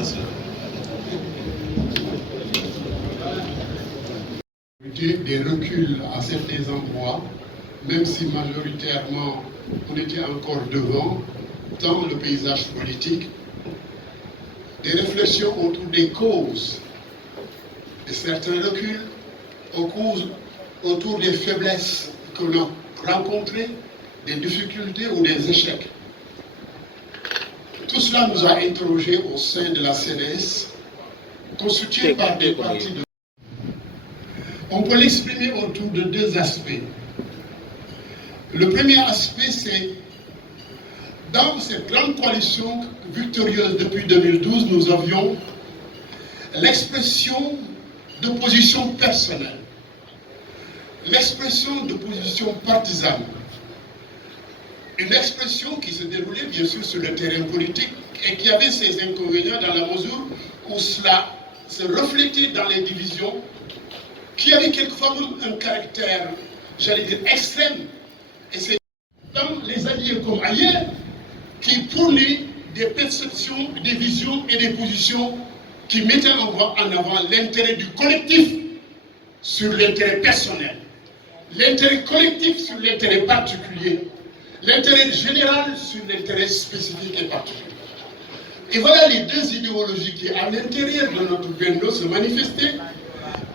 français. Des reculs à certains endroits, même si majoritairement on était encore devant, dans le paysage politique, des réflexions autour des causes et certains reculs autour des faiblesses que l'on a rencontrées, des difficultés ou des échecs. Tout cela nous a interrogés au sein de la CNES, constituée par des partis de... On peut l'exprimer autour de deux aspects. Le premier aspect, c'est dans cette grande coalition victorieuse depuis 2012, nous avions l'expression de positions personnelles, l'expression de positions partisanes, une expression qui se déroulait bien sûr sur le terrain politique et qui avait ses inconvénients dans la mesure où cela se reflétait dans les divisions qui avait quelquefois un caractère, j'allais dire, extrême. Et c'est dans les alliés comme ailleurs qui prônaient des perceptions, des visions et des positions qui mettaient en avant l'intérêt du collectif sur l'intérêt personnel, l'intérêt collectif sur l'intérêt particulier, l'intérêt général sur l'intérêt spécifique et particulier. Et voilà les deux idéologies qui, à l'intérieur de notre Bendo, se manifestaient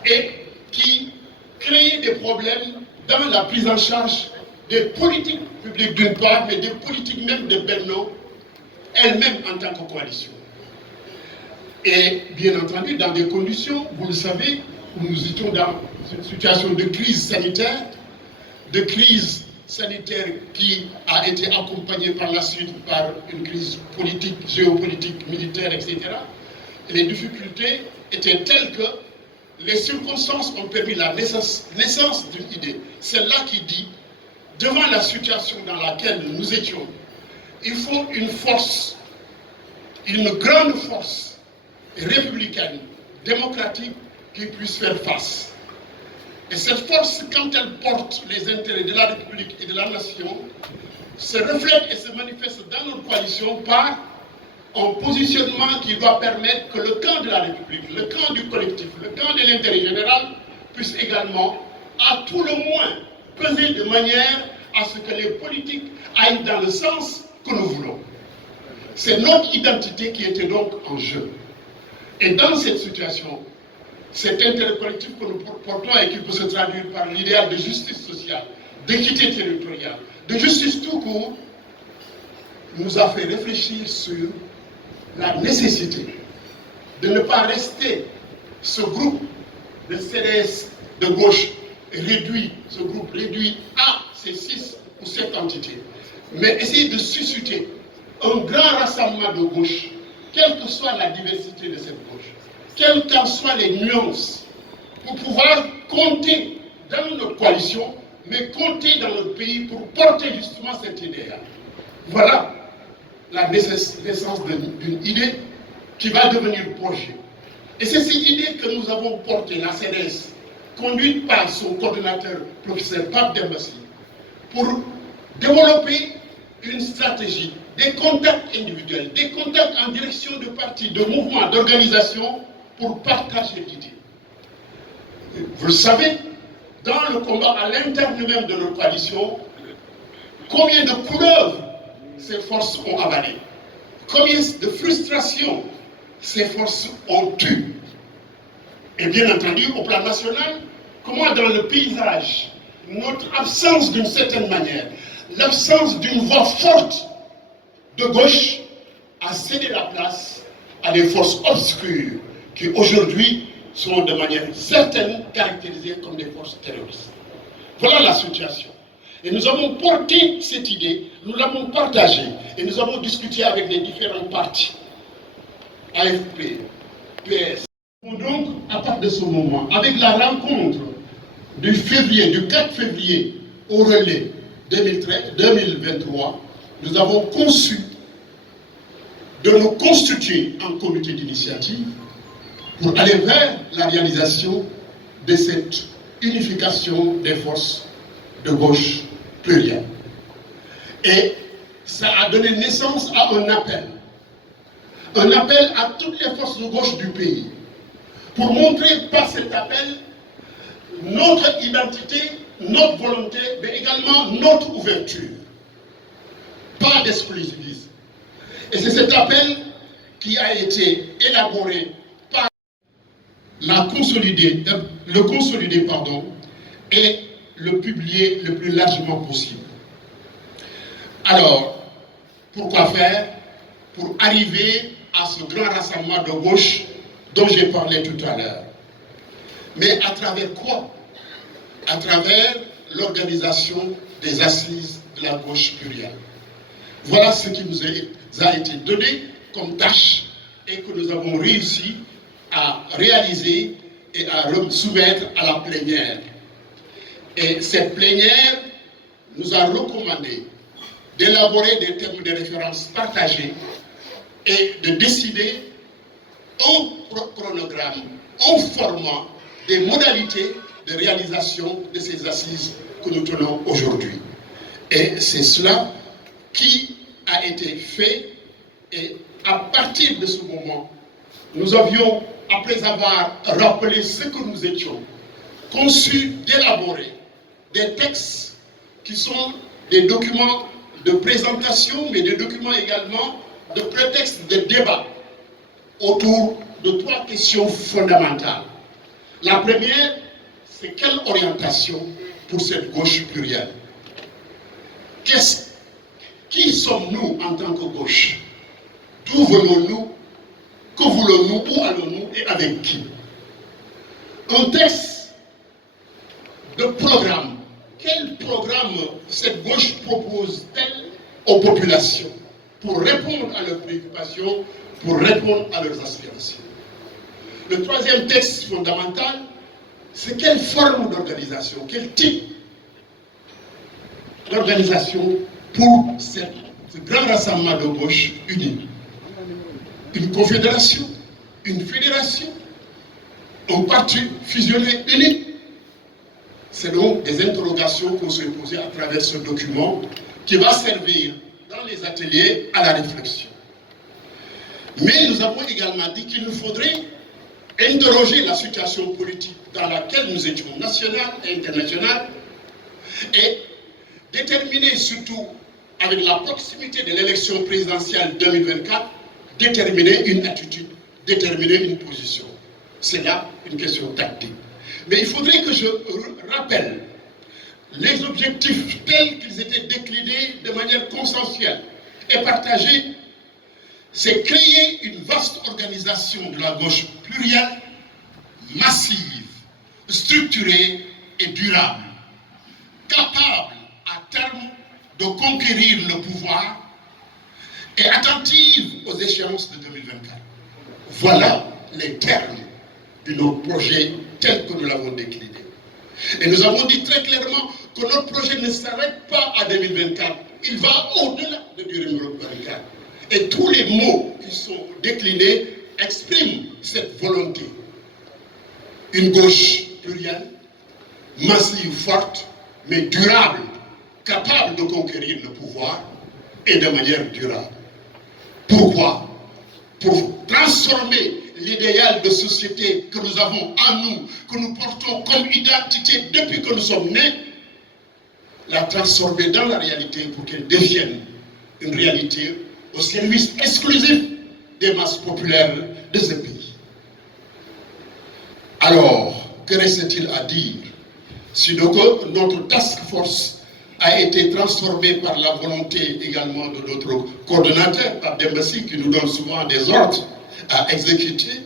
et qui créaient des problèmes dans la prise en charge des politiques publiques d'une part, mais des politiques même de Benno, elle-même en tant que coalition. Et bien entendu, dans des conditions, vous le savez, où nous étions dans une situation de crise sanitaire qui a été accompagnée par la suite par une crise politique, géopolitique, militaire, etc. Et les difficultés étaient telles que les circonstances ont permis la naissance d'une idée. Celle-là qui dit, devant la situation dans laquelle nous étions, il faut une force, une grande force républicaine, démocratique, qui puisse faire face. Et cette force, quand elle porte les intérêts de la République et de la nation, se reflète et se manifeste dans notre coalition par un positionnement qui doit permettre que le camp de la République, le camp du collectif, le camp de l'intérêt général puisse également, à tout le moins, peser de manière à ce que les politiques aillent dans le sens que nous voulons. C'est notre identité qui était donc en jeu. Et dans cette situation, cet intérêt collectif que nous portons et qui peut se traduire par l'idéal de justice sociale, d'équité territoriale, de justice tout court, nous a fait réfléchir sur la nécessité de ne pas rester ce groupe de CDS de gauche réduit, ce groupe réduit à ces 6 ou 7 entités, mais essayer de susciter un grand rassemblement de gauche, quelle que soit la diversité de cette gauche, quelles qu'en soient les nuances, pour pouvoir compter dans notre coalition, mais compter dans notre pays pour porter justement cette idée-là. Voilà la naissance d'une idée qui va devenir projet. Et c'est cette idée que nous avons portée, la CNES, conduite par son coordonnateur, professeur Pape Dembassi, pour développer une stratégie, des contacts individuels, des contacts en direction de partis, de mouvements, d'organisations, pour partager l'idée. Vous le savez, dans le combat à l'interne même de notre coalition, combien de couleuvres ces forces ont avalé, combien de frustrations ces forces ont eues. Et bien entendu, au plan national, comment dans le paysage, notre absence d'une certaine manière, l'absence d'une voix forte de gauche a cédé la place à des forces obscures qui aujourd'hui sont de manière certaine caractérisées comme des forces terroristes. Voilà la situation. Et nous avons porté cette idée, nous l'avons partagée et nous avons discuté avec les différents partis, AFP, PS. Donc, à partir de ce moment, avec la rencontre du 4 février au relais 2023, nous avons conçu de nous constituer en comité d'initiative pour aller vers la réalisation de cette unification des forces de gauche plurielle. Et ça a donné naissance à un appel un appel à toutes les forces de gauche du pays pour montrer par cet appel notre identité, notre volonté, mais également notre ouverture. Pas d'exclusivisme. Et c'est cet appel qui a été élaboré par le consolider et le publier le plus largement possible. Alors, pourquoi faire? Pour arriver à ce grand rassemblement de gauche dont j'ai parlé tout à l'heure. Mais à travers quoi? À travers l'organisation des assises de la gauche plurielle. Voilà ce qui nous a été donné comme tâche et que nous avons réussi à réaliser et à soumettre à la plénière. Et cette plénière nous a recommandé d'élaborer des termes de référence partagés et de décider un chronogramme, un format, des modalités de réalisation de ces assises que nous tenons aujourd'hui. Et c'est cela qui a été fait, et à partir de ce moment, nous avions, après avoir rappelé ce que nous étions, conçu d'élaborer des textes qui sont des documents de présentation, mais des documents également de prétexte de débat autour de 3 questions fondamentales. La première, c'est quelle orientation pour cette gauche plurielle? Qui sommes-nous en tant que gauche? D'où venons-nous? Que voulons-nous? Où allons-nous? Et avec qui? Un texte de programme. Quel programme cette gauche propose-t-elle aux populations pour répondre à leurs préoccupations, pour répondre à leurs aspirations? Le troisième texte fondamental, c'est quelle forme d'organisation, quel type d'organisation pour ce grand rassemblement de gauche unie. Une confédération, une fédération, un parti fusionné unique. C'est donc des interrogations qu'on s'est posées à travers ce document qui va servir dans les ateliers à la réflexion. Mais nous avons également dit qu'il nous faudrait interroger la situation politique dans laquelle nous étions, nationale et internationale, et déterminer surtout, avec la proximité de l'élection présidentielle 2024, déterminer une attitude, déterminer une position. C'est là une question tactique. Mais il faudrait que je rappelle les objectifs tels qu'ils étaient déclinés de manière consensuelle et partagée. C'est créer une vaste organisation de la gauche plurielle, massive, structurée et durable, capable à terme de conquérir le pouvoir et attentive aux échéances de 2024. Voilà les termes de notre projet tel que nous l'avons décliné. Et nous avons dit très clairement que notre projet ne s'arrête pas à 2024, il va au-delà de 2024. Et tous les mots qui sont déclinés expriment cette volonté. Une gauche plurielle, massive, forte, mais durable, capable de conquérir le pouvoir et de manière durable. Pourquoi? Pour transformer l'idéal de société que nous avons en nous, que nous portons comme identité depuis que nous sommes nés, la transformer dans la réalité pour qu'elle devienne une réalité au service exclusif des masses populaires de ce pays. Alors, que reste-t-il à dire? Si donc notre task force a été transformée par la volonté également de notre coordonnateur, Pape Demba Sy, qui nous donne souvent des ordres à exécuter,